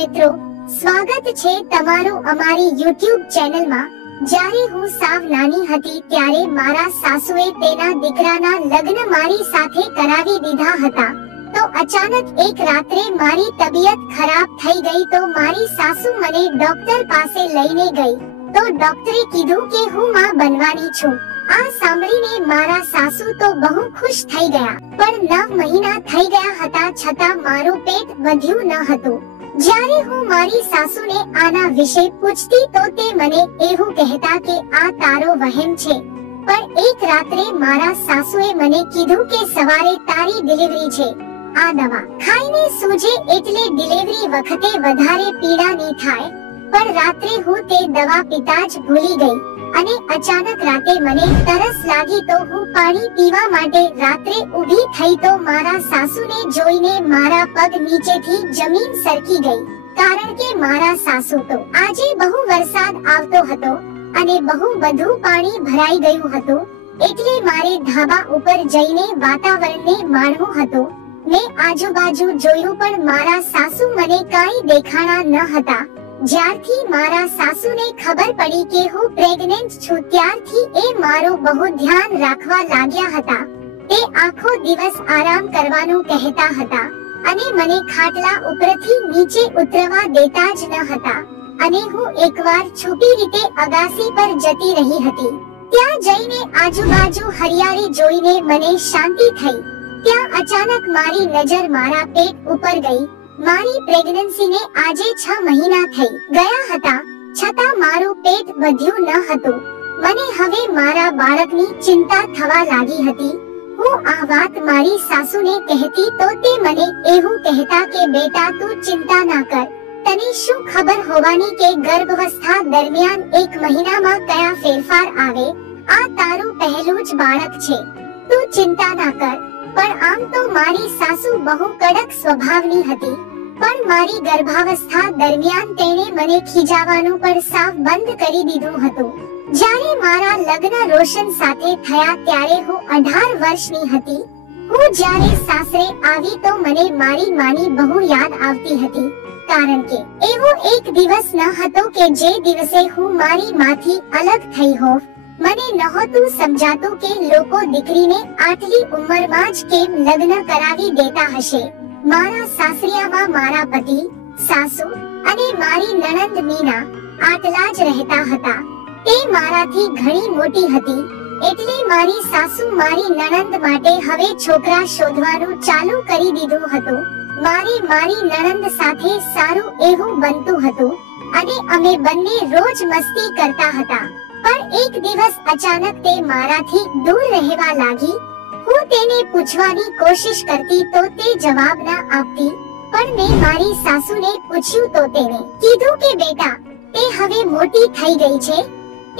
મિત્રો, સ્વાગત છે તમારું અમારી YouTube ચેનલમાં। જ્યારે હું સાવ નાની હતી ત્યારે મારા સાસુએ તેના દીકરાના લગ્ન મારી સાથે કરાવી દીધા હતા। તો અચાનક એક રાત્રે મારી તબિયત ખરાબ થઈ ગઈ તો મારી સાસુ મને ડોક્ટર પાસે લઈને ગઈ। તો ડોક્ટરે કીધું કે હું માં બનવાની છું। આ સાંભળીને મારા સાસુ તો બહુ ખુશ થઈ ગયા, પણ 9 મહિના થઈ ગયા હતા છતાં મારું પેટ વધ્યું ન હતું। જ્યારે હું મારી સાસુને આના વિશે પૂછતી તો તે મને એવું કહેતા કે આ તારો વહેમ છે। પણ એક રાત્રે મારા સાસુએ મને કીધું કે સવારે તારી ડિલિવરી છે, આ દવા ખાઈને સૂજે એટલે ડિલિવરી વખતે વધારે પીડા નહીં થાય। પણ રાત્રે હું તે દવા પીતા જ ભૂલી ગઈ અને અચાનક રાતે મને તરસ લાગી તો હું પાણી પીવા માટે રાત્રે ઊભી થઈ તો મારા સાસુને જોઈને મારા પગ નીચેથી જમીન સરકી ગઈ, કારણ કે મારા સાસુ તો આજે બહુ વરસાદ આવતો હતો અને બહુ બધું પાણી ભરાઈ ગયું હતું, એટલે મારે ધાબા ઉપર જઈને વાતાવરણને માણવું હતું। મેં આજુબાજુ જોયું પણ મારા સાસુ મને કાંઈ દેખાણા ન હતા। જ્યારથી મારા સાસુને ખબર પડી કે હું પ્રેગ્નન્ટ છું ત્યારથી એ મારું બહુ ધ્યાન રાખવા લાગ્યા હતા। તે આખો દિવસ આરામ કરવાનું કહેતા હતા અને મને ખાટલા ઉપરથી નીચે ઉતરવા દેતા જ ન હતા। અને હું એકવાર છુપી રીતે અગાસી પર જતી રહી હતી। ત્યાં જઈને આજુબાજુ હરિયાળી જોઈને મને શાંતિ થઈ। ત્યાં અચાનક મારી નજર મારા પેટ ઉપર ગઈ। મારી પ્રેગ્નન્સીને આજે 6 મહિના થઈ ગયા હતા છતાં મારું પેટ વધ્યું ન હતું। મને હવે મારા બાળકની ચિંતા થવા લાગી હતી। હું આ વાત મારી સાસુને કહેતી તો તે મને એવું કહેતા કે બેટા તું ચિંતા ના કર, તને શું ખબર હોવાની કે ગર્ભાવસ્થા દરમિયાન 1 મહિનામાં કયા ફેરફાર આવે, આ તારું પહેલું જ બાળક છે, તું ચિંતા ના કર। પણ આમ તો મારી સાસુ બહુ કડક સ્વભાવની હતી, પણ મારી ગર્ભાવસ્થા દરમિયાન તેણે મને ખીજાવવાનું પણ સાફ બંધ કરી દીધું હતું। જ્યારે મારા લગ્ન રોશન સાથે થયા ત્યારે હું 18 વર્ષની હતી। હું જ્યારે સાસરે આવી તો મને મારી માની બહુ યાદ આવતી હતી, કારણ કે એવો એક દિવસ ન હતો કે જે દિવસે હું મારી માંથી અલગ થઈ હોઉં। મને નહોતું સમજાતું કે લોકો દીકરીને આટલી ઉંમરમાં જ કેમ લગ્ન કરાવી દેતા હશે। મારા સાસરિયામાં મારા પતિ, સાસુ અને મારી નણંદ મીના આટલા જ રહેતા હતા। તે મારાથી ઘણી મોટી હતી, એટલે મારી સાસુ મારી નણંદ માટે હવે છોકરા શોધવાનું ચાલુ કરી દીધું હતું। મારે મારી નણંદ સાથે સારું એવું બનતું હતું અને અમે બંને રોજ મસ્તી કરતા હતા। પણ એક દિવસ અચાનક તે મારાથી દૂર રહેવા લાગી। હું તેને પૂછવાની કોશિશ કરતી તો તે જવાબ ના આપતી, પણ મેં મારી સાસુને પૂછ્યું તો તેને કીધું કે બેટા તે હવે મોટી થઈ ગઈ છે,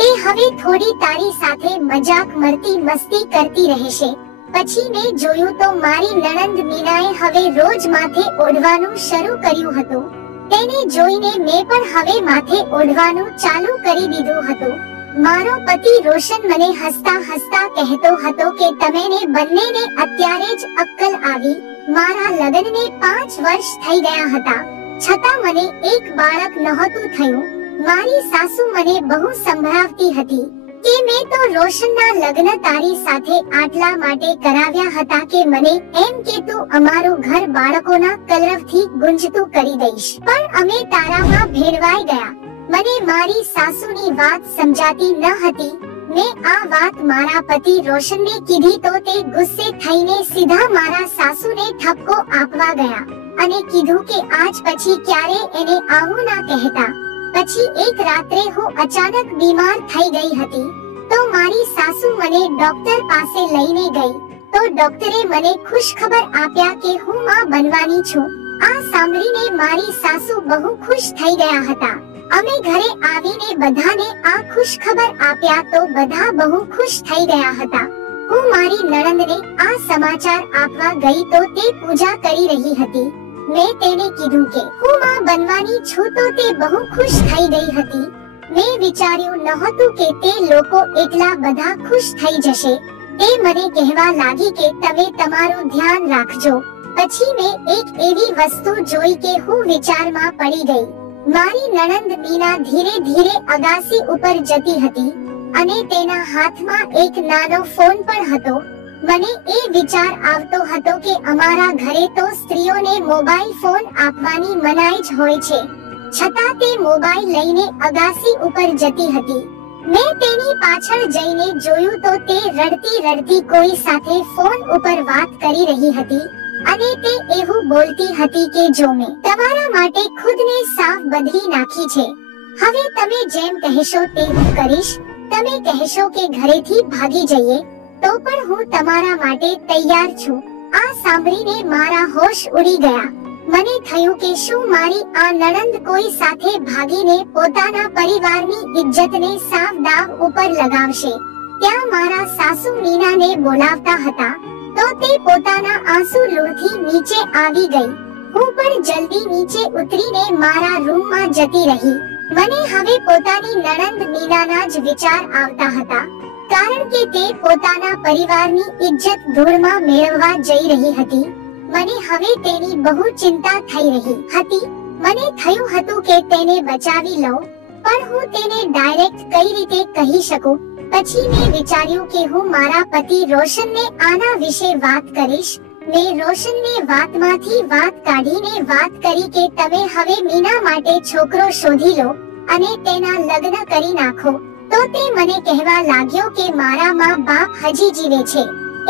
તે હવે થોડી તારી સાથે મજાક મરતી મસ્તી કરતી રહેશે। પછી મેં જોયું તો મારી નણંદ મીનાએ હવે રોજ માથે ઓઢવાનું શરૂ કર્યું હતું। તેને જોઈને મેં પણ હવે માથે ઓઢવાનું ચાલુ કરી દીધું હતું। મારો પતિ રોશન મને હસતા હસતા કહેતો હતો કે તમેને બંનેને અત્યારે જ અક્કલ આવી। મારા લગ્નને 5 વર્ષ થઈ ગયા હતા છતાં મને એક બાળક નહોતું થયું। મારી સાસુ મને બહુ સંભળાવતી હતી કે મેં તો રોશનના લગ્ન તારી સાથે આટલા માટે કરાવ્યા હતા કે મને એમ કે તું અમારું ઘર બાળકોના કલરવથી ગુંજતું કરી દઈશ, પણ અમે તારામાં ભેળવાઈ ગયા। મને મારી સાસુની વાત સમજાતી ન હતી। મેં આ વાત મારા પતિ રોશનને કીધી તો તે ગુસ્સે થઈને સીધા મારા સાસુને ઠપકો આપવા ગયા અને કીધું કે આજ પછી ક્યારે એને આવું ના કહેતા। પછી એક રાત્રે હું અચાનક બીમાર થઈ ગઈ હતી તો મારી સાસુ મને ડોક્ટર પાસે લઈને ગઈ તો ડોક્ટરે મને ખુશખબર આપ્યા કે હું માં બનવાની છું। આ સાંભળીને મારી સાસુ બહુ ખુશ થઈ ગયા હતા। અમે ઘરે આવીને બધાને આ ખુશખબર આપ્યા તો બધા બહુ ખુશ થઈ ગયા હતા। હું મારી નણંદને આ સમાચાર આપવા ગઈ તો તે પૂજા કરી રહી હતી। મેં તેને કીધું કે હું માં બનવાની છું તો તે બહુ ખુશ થઈ ગઈ હતી। મેં વિચાર્યું નહોતું કે તે લોકો એટલા બધા ખુશ થઈ જશે। તે મને કહેવા લાગી કે તમે તમારું ધ્યાન રાખજો, પછી મેં એક એવી વસ્તુ જોઈ કે હું વિચારમાં પડી ગઈ. મારી નણંદ મીના ધીરે ધીરે અગાસી ઉપર જતી હતી અને તેના હાથમાં એક નાનો ફોન પણ હતો. મને એ વિચાર આવતો હતો કે અમારા ઘરે તો સ્ત્રીઓને મોબાઈલ ફોન આપવાની મનાઈ જ હોય છે, છતાં તે મોબાઈલ લઈને અગાસી ઉપર જતી હતી. મેં તેની પાછળ જઈને જોયું તો તે રડતી રડતી કોઈ સાથે ફોન ઉપર વાત કરી રહી હતી અને તે એવું બોલતી હતી કે જો મેં તમારા માટે ખુદને સાફ બદલી નાખી છે, હવે તમે જેમ કહેશો તે હું કરીશ. તમે કહેશો કે ઘરેથી ભાગી જઈએ તો પણ હું તમારા માટે તૈયાર છું. આ સાંભળીને મારા હોશ ઉડી ગયા. મને થયું કે શું મારી આ નણંદ કોઈ સાથે ભાગીને પોતાના પરિવારની ઇજ્જતને સાફ દાવ ઉપર લગાવશે. ત્યાં મારા સાસુ મીનાને બોલાવતા હતા તો તે પોતાના આંસુ લૂરથી નીચે આવી ગઈ. હું પણ જલ્દી નીચે ઉતરીને મારા રૂમમાં જતી રહી. મને હવે પોતાની નણંદ મીનાના જ વિચાર આવતા હતા, કારણ કે તે પોતાના પરિવારની ઇજ્જત ધૂળમાં મેળવવા જઈ રહી હતી. મને હવે તેની બહુ ચિંતા થઈ રહી હતી. મને થયું હતું કે તેને બચાવી લઉં, પણ હું તેને ડાયરેક્ટ કઈ રીતે કહી શકું. પછી મેં વિચાર્યું કે હું મારા પતિ રોશનને આના વિશે વાત કરીશ. મેં રોશનને વાતમાંથી વાત કાઢીને વાત કરી કે તમે હવે મીના માટે છોકરો શોધી લો અને તેના લગ્ન કરી નાખો. તો તે મને કહેવા લાગ્યો કે મારા માં બાપ હજી જીવે છે,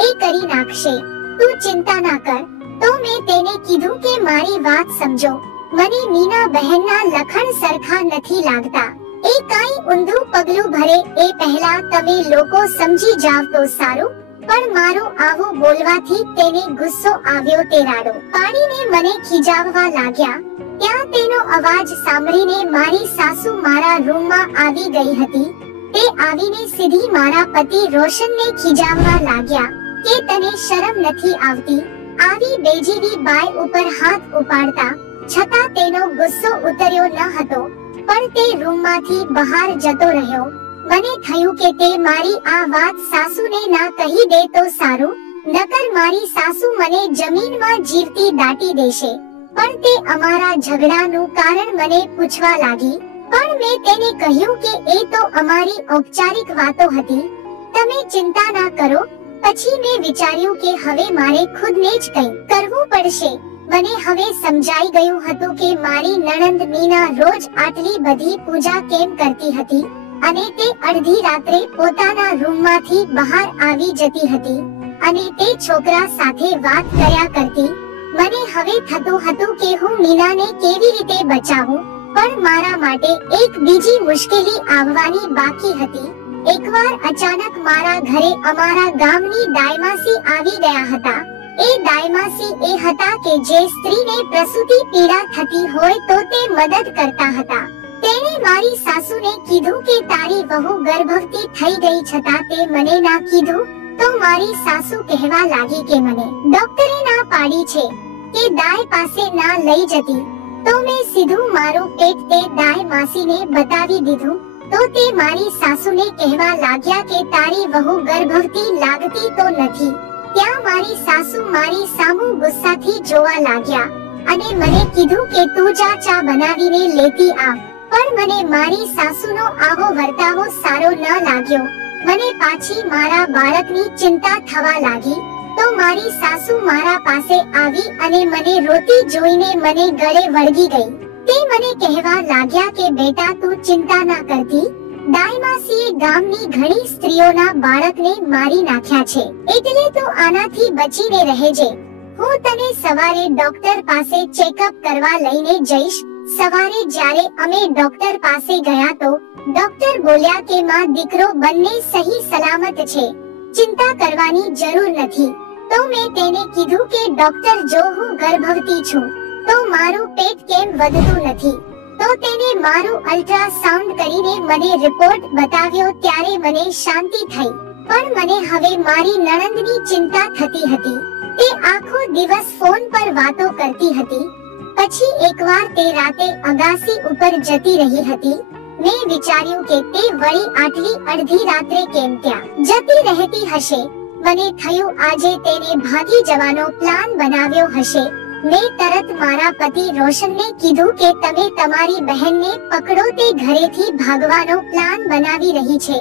એ કરી નાખશે, તું ચિંતા ના કર. તો મેં તેને કીધું કે મારી વાત સમજો, મને મીના બહેનના લખણ સરખા નથી લાગતા. એ કાંઈ ઊંધું પગલું ભરે એ પહેલા તમે લોકો સમજી જાવ તો સારું. પણ મારું આવું બોલવાથી તેને ગુસ્સો આવ્યો. તે રાડો પાડીને મને ખીજાવવા લાગ્યા. ત્યાં તેનો અવાજ સાંભળીને મારી સાસુ મારા રૂમમાં આવી ગઈ હતી. તે આવીને સીધી મારા પતિ રોશનને ખીજાવવા લાગ્યા કે તને શરમ નથી આવતી. આવી બેજીવી બાઈ ઉપર હાથ ઉપાડતા છતાં તેનો ગુસ્સો ઉતર્યો ન હતો, પણ તે રૂમમાંથી બહાર જતો રહ્યો. મને થયું કે તે મારી આ વાત સાસુને ના કહી દે તો સારું, નકર મારી સાસુ મને જમીનમાં જીવતી દાટી દેશે. પણ તે અમારા ઝઘડાનું કારણ મને પૂછવા લાગી. પણ મેં તેને કહ્યું કે એ તો અમારી ઔપચારિક વાતો હતી, તમે ચિંતા ના કરો. પછી મેં વિચાર્યું કે હવે મારે ખુદને જ કંઈ કરવું પડશે. મને હવે સમજાઈ ગયું હતું કે મારી નણંદ મીના રોજ આટલી બધી પૂજા કેમ કરતી હતી અને તે અડધી રાત્રે પોતાના રૂમમાંથી બહાર આવી જતી હતી અને તે છોકરા સાથે વાત કર્યા કરતી. મને હવે થતું હતું કે હું મીનાને કેવી રીતે બચાવું, પણ મારા માટે એક બીજી મુશ્કેલી આવવાની બાકી હતી. એકવાર અચાનક મારા ઘરે અમારા ગામની દાયમાસી આવી ગયા હતા. એ દાયમાસી એ હતા કે જે સ્ત્રીને પ્રસૂતિ પીડા થતી હોય તો તે મદદ કરતા હતા. તેણે મારી સાસુને કીધું કે તારી વહુ ગર્ભવતી થઈ ગઈ છતાં તે મને ના કીધું. તો મારી સાસુ કહેવા લાગી કે મને ડોક્ટરે ના પાડી છે કે દાય પાસે ના લઈ જતી. તો મેં સીધું મારું પેટ તે દાય માસીને બતાવી દીધું. તો તે મારી સાસુને કહેવા લાગ્યા કે તારી વહુ ગર્ભવતી લાગતી તો નથી. ત્યાં મારી સાસુ મારી સામુ ગુસ્સાથી જોવા લાગ્યા અને મને કીધું કે તું ચા બનાવીને લેતી આવ. પણ મને મારી સાસુનો આવો વર્તાવો સારો ન લાગ્યો. મને પાછી મારા બાળકની ચિંતા થવા લાગી. તો મારી સાસુ મારા પાસે આવી અને મને રોતી જોઈને મને ગળે વળગી ગઈ. તે મને કહેવા લાગ્યા કે બેટા તું ચિંતા ના કરતી, દાયમાસીએ ગામની ઘણી સ્ત્રીઓના બાળકને મારી નાખ્યા છે, એટલે તું આનાથી બચીને રહેજે. હું તને સવારે ડોક્ટર પાસે ચેકઅપ કરવા લઈને જઈશ. સવારે જ્યારે અમે ડોક્ટર પાસે ગયા તો ડોક્ટર બોલ્યા કે માં દીકરો બંને સહી સલામત છે, ચિંતા કરવાની જરૂર નથી. તો મેં તેને કીધું કે ડોક્ટર જો હું ગર્ભવતી છું તો મારું પેટ કેમ વધતું નથી. તો તેને મારું અલ્ટ્રાસાઉન્ડ કરીને મને રિપોર્ટ બતાવ્યો. ત્યારે મને શાંતિ થઈ. પણ મને હવે મારી નણંદની ચિંતા થતી હતી. તે આખો દિવસ ફોન પર વાતો કરતી હતી. પછી એકવાર તે રાતે અગાસી ઉપર જતી રહી હતી. મેં વિચાર્યું કે તે વળી આટલી અડધી રાત્રે કેમ ત્યાં જતી રહેતી હશે. મને થયું આજે તેને ભાગી જવાનો પ્લાન બનાવ્યો હશે। મેં તરત મારા પતિ રોશનને કીધું કે તમે તમારી બહેનને પકડો, તે ઘરેથી ભાગવાનો પ્લાન બનાવી રહી છે।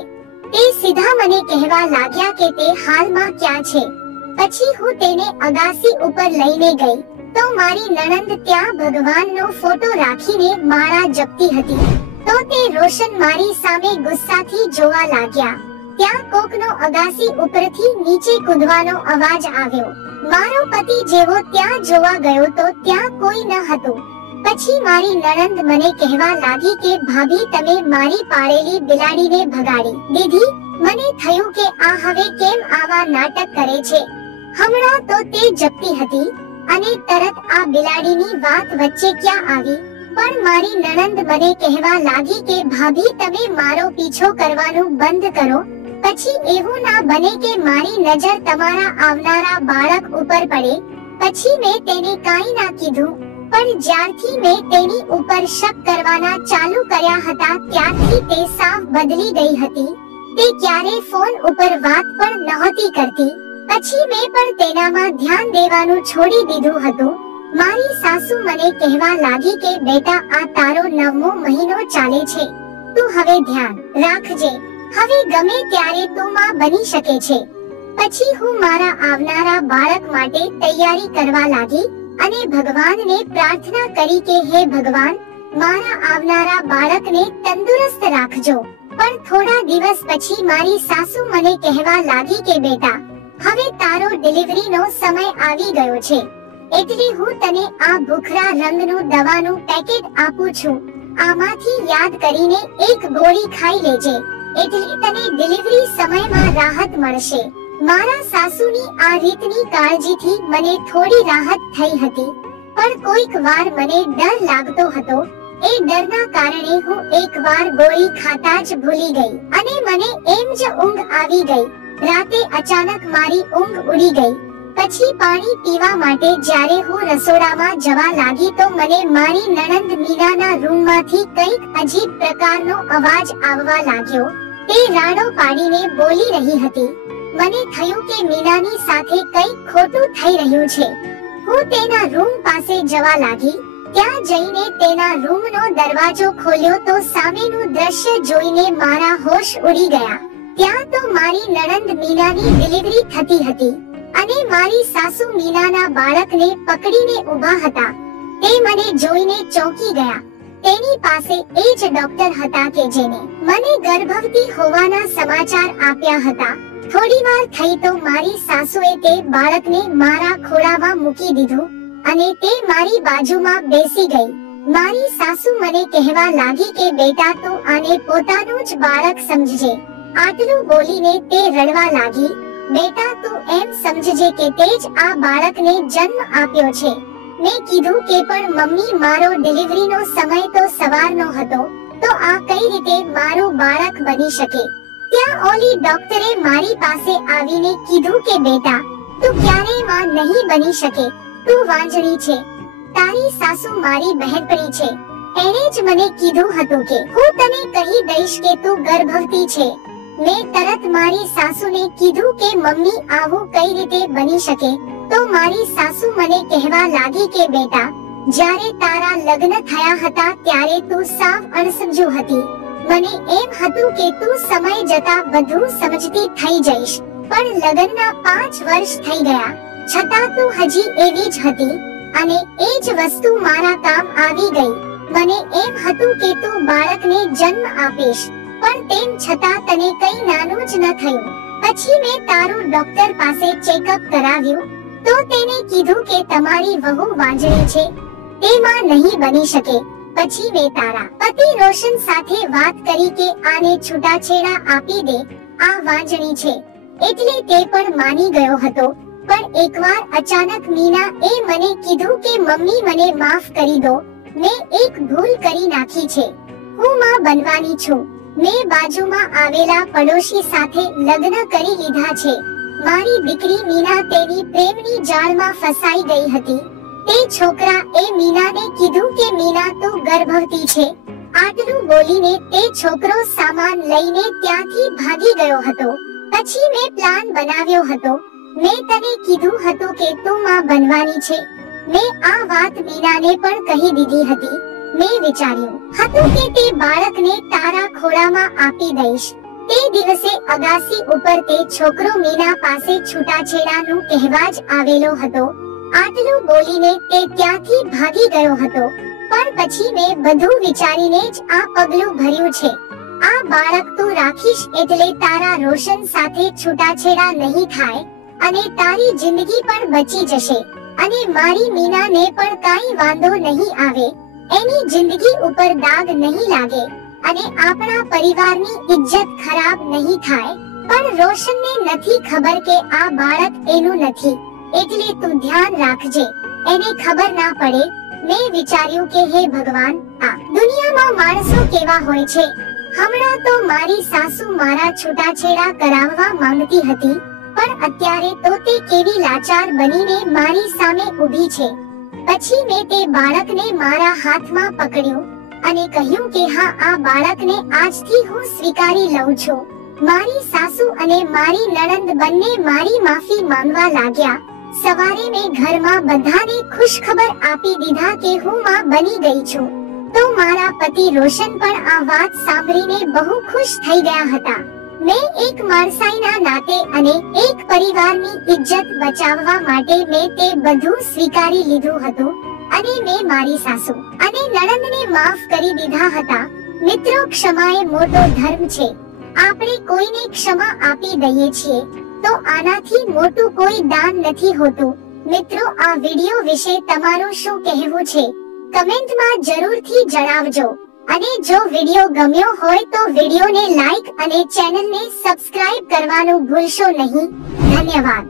તે સીધા મને કહેવા લાગ્યા કે તે હાલમાં ક્યાં છે। પછી હું તેને અગાસી ઉપર લઈને ગઈ તો મારી નણંદ ત્યાં ભગવાનનો ફોટો રાખીને માળા જપતી હતી। તો તે રોશન મારી સામે ગુસ્સાથી જોવા લાગ્યા। ત્યાં કોકનો અગાસી ઉપરથી નીચે કૂદવાનો અવાજ આવ્યો। મારો પતિ જેવો ત્યાં જોવા ગયો તો ત્યાં કોઈ ન હતું। પછી મારી નણંદ મને કહેવા લાગી કે ભાભી તમે મારી પાળેલી બિલાડીને ભગાડી દીધી। મને થયું કે આ હવે કેમ આવા નાટક કરે છે। હમણાં તો તે જપતી હતી અને તરત આ બિલાડીની વાત વચ્ચે ક્યાં આવી। પણ મારી નણંદ મને કહેવા લાગી કે ભાભી તમે મારો પીછો કરવાનું બંધ કરો, પછી એવું ના બને કે મારી નજર તમારા આવનારા બાળક ઉપર પડે। પછી મેં તેને કાંઈ ના કીધું, પણ જ્યારથી મેં તેની ઉપર શક કરવાના ચાલુ કર્યા હતા ત્યારથી તે સાવ બદલી ગઈ હતી। તે ક્યારેય ફોન ઉપર વાત પણ નહોતી કરતી। પછી મેં પણ તેનામાં ધ્યાન દેવાનું છોડી દીધું હતું। મારી સાસુ મને કહેવા લાગી કે બેટા આ તારો 9મો મહિનો ચાલે છે, તું હવે ધ્યાન રાખજે, હવે ગમે ત્યારે તું માં બની શકે છે। પછી હું મારા આવનારા બાળક માટે તૈયારી કરવા લાગી અને ભગવાનને પ્રાર્થના કરી કે હે ભગવાન મારા આવનારા બાળકને તંદુરસ્ત રાખજો। પણ થોડા દિવસ પછી મારી સાસુ મને કહેવા લાગી કે બેટા હવે તારો ડિલિવરીનો સમય આવી ગયો છે, એટલે હું તને આ ભૂખરા રંગનું દવાનું પેકેટ આપું છું। આમાંથી યાદ કરીને એક ગોળી ખાઈ લેજે, એટલે તને ડિલિવરી સમયમાં રાહત મળશે। મારા સાસુની આ રીતની કાળજીથી મને થોડી રાહત થઈ હતી, પણ કોઈક વાર મને ડર લાગતો હતો। એ ડરના કારણે હું એકવાર ગોળી ખાતા જ ભૂલી ગઈ અને મને એમ જ ઊંઘ આવી ગઈ। રાતે અચાનક મારી ઊંઘ ઉડી ગઈ। પછી પાણી પીવા માટે જ્યારે હું રસોડામાં જવા લાગી તો મને મારી નણંદ મીનાના રૂમમાંથી કંઈક અજીબ પ્રકારનો અવાજ આવવા લાગ્યો। તે રાડો પાડીને બોલી રહી હતી। મને થયું કે મીનાની સાથે કંઈક ખોટું થઈ રહ્યું છે। હું તેના રૂમ પાસે જવા લાગી। ત્યાં જઈને તેના રૂમનો દરવાજો ખોલ્યો તો સામેનું દ્રશ્ય જોઈને મારા હોશ ઉડી ગયા। ત્યાં તો મારી નણંદ મીનાની ડિલિવરી થતી હતી અને મારી સાસુ મીનાના બાળકને પકડીને ઊભા હતા। તે મને જોઈને ચોંકી ગયા। તેની પાસે એ જ ડોક્ટર હતા કે જેને મને ગર્ભવતી હોવાના સમાચાર આપ્યા હતા। થોડીવાર થઈ તો મારી સાસુએ તે બાળકને મારા ખોળામાં મૂકી દીધું અને તે મારી બાજુમાં બેસી ગઈ। મારી સાસુ મને કહેવા લાગી કે બેટા તું આને પોતાનું જ બાળક સમજજે। આટલું બોલીને તે રડવા લાગી। બેટા તું એમ સમજજે કે તે જ આ બાળકને જન્મ આપ્યો છે। મેં કીધું કે પણ મમ્મી મારો ડિલિવરીનો સમય તો સવારનો હતો, તો આ કઈ રીતે મારું બાળક બની શકે। ત્યાં ઓલી ડોક્ટરે મારી પાસે આવીને કીધું કે બેટા તું ક્યારેય માં નહીં બની શકે, તું વાંજળી છે। તારી સાસુ મારી બહેનપણી છે, એણે જ મને કીધું હતું કે હું તને કહી દઈશ કે તું ગર્ભવતી છે। મેં તરત મારી સાસુને કીધું કે મમ્મી આવું કઈ રીતે બની શકે। તો મારી સાસુ મને કહેવા લાગી કે બેટા જ્યારે તારા લગ્ન થયા હતા ત્યારે તું સાવ અણસમજુ હતી। મને એમ હતું કે તું સમય જતા બધું સમજતી થઈ જઈશ, પણ લગ્નના 5 વર્ષ થઈ ગયા છતાં તું હજી એવી જ હતી અને એ જ વસ્તુ મારા કામ આવી ગઈ। મને એમ હતું કે તું બાળકને જન્મ આપીશ, પણ તેમ છતાં તને કઈ નાનું જ ન થયું। પછી મેં તારું ડોક્ટર પાસે ચેકઅપ કરાવ્યું તો તેને કીધું કે તમારી વહુ વાંજળી છે, તેમાં નહીં બની શકે। પછી મેં તારા પતિ રોશન સાથે વાત કરી કે આને છૂટાછેડા આપી દે, આ વાંજળી છે, એટલે તે પણ માની ગયો હતો। પણ એકવાર અચાનક મીના એ મને કીધું કે મમ્મી મને માફ કરી દો, મેં એક ભૂલ કરી નાખી છે, હું માં બનવાની છું। મેં બાજુમાં આવેલા પડોશી સાથે લગ્ન કરી લીધા છે। મારી દીકરી મીના તેની પ્રેમની જાળમાં ફસાઈ ગઈ હતી। તે છોકરા એ મીનાને કીધું કે મીના તું ગર્ભવતી છે। આટલું બોલીને તે છોકરો સામાન લઈને ત્યાંથી ભાગી ગયો હતો। પછી મેં પ્લાન બનાવ્યો હતો. મેં તને કીધું હતું કે તું માં બનવાની છે. મેં આ વાત મીનાને પણ કહી દીધી હતી. મેં વિચાર્યું હતું કે તે બાળકને તારા ખોળામાં આપી દઈશ. તે દિવસે અગાસી ઉપર તે છોકરો મીના પાસે છૂટાછેડાનું કહેવા જ આવેલો હતો. આટલું બોલીને તે ત્યાંથી ભાગી ગયો હતો. પણ પછી મેં બધું વિચારીને જ આ પગલું ભર્યું છે. આ બાળક તું રાખીશ એટલે તારા રોશન સાથે છૂટાછેડા નહીં થાય અને તારી જિંદગી પણ બચી જશે અને મારી મીનાને પણ કાંઈ વાંધો નહીં આવે. એની જિંદગી ઉપર દાગ નહીં લાગે અને આપણા પરિવારની ઇજ્જત ખરાબ નહીં થાય. પણ રોશનને નથી ખબર કે આ બાળક એનું નથી, એટલે તું ધ્યાન રાખજે, એને ખબર ના પડે. મેં વિચાર્યું કે હે ભગવાન, આ દુનિયામાં માણસો કેવા હોય છે. હમણાં તો મારી સાસુ મારા છૂટાછેડા કરાવવા માંગતી હતી, પણ અત્યારે તો તે કેવી લાચાર બનીને મારી સામે ઊભી છે. પછી મેં તે બાળકને મારા હાથમાં પકડ્યું અને કહ્યું કે હા, આ બાળકને આજથી હું સ્વીકારી લઉં છું. મારી સાસુ અને મારી નણંદ બંને મારી માફી માંગવા લાગ્યા. સવારે મેં ઘરમાં બધાને ખુશખબર આપી દીધા કે હું માં બની ગઈ છું. તો મારા પતિ રોશન પણ આ વાત સાંભળીને બહુ ખુશ થઈ ગયા હતા. મેં એક માણસાઈના નાતે અને એક પરિવારની ઇજ્જત બચાવવા માટે મેં તે બધું સ્વીકારી લીધું હતું અને મેં મારી સાસુ અને નણંદને માફ કરી દીધા હતા. મિત્રો, ક્ષમા એ મોટો ધર્મ છે. આપણે કોઈને ક્ષમા આપી દઈએ છીએ તો આનાથી મોટું કોઈ દાન નથી હોતું. મિત્રો, આ વિડિયો વિશે તમારું શું કહેવું છે? કમેન્ટમાં જરૂરથી જણાવજો. અને જો વિડિયો ગમ્યો હોય તો વિડિયોને લાઈક અને ચેનલને સબસ્ક્રાઇબ કરવાનું ભૂલશો નહીં. ધન્યવાદ.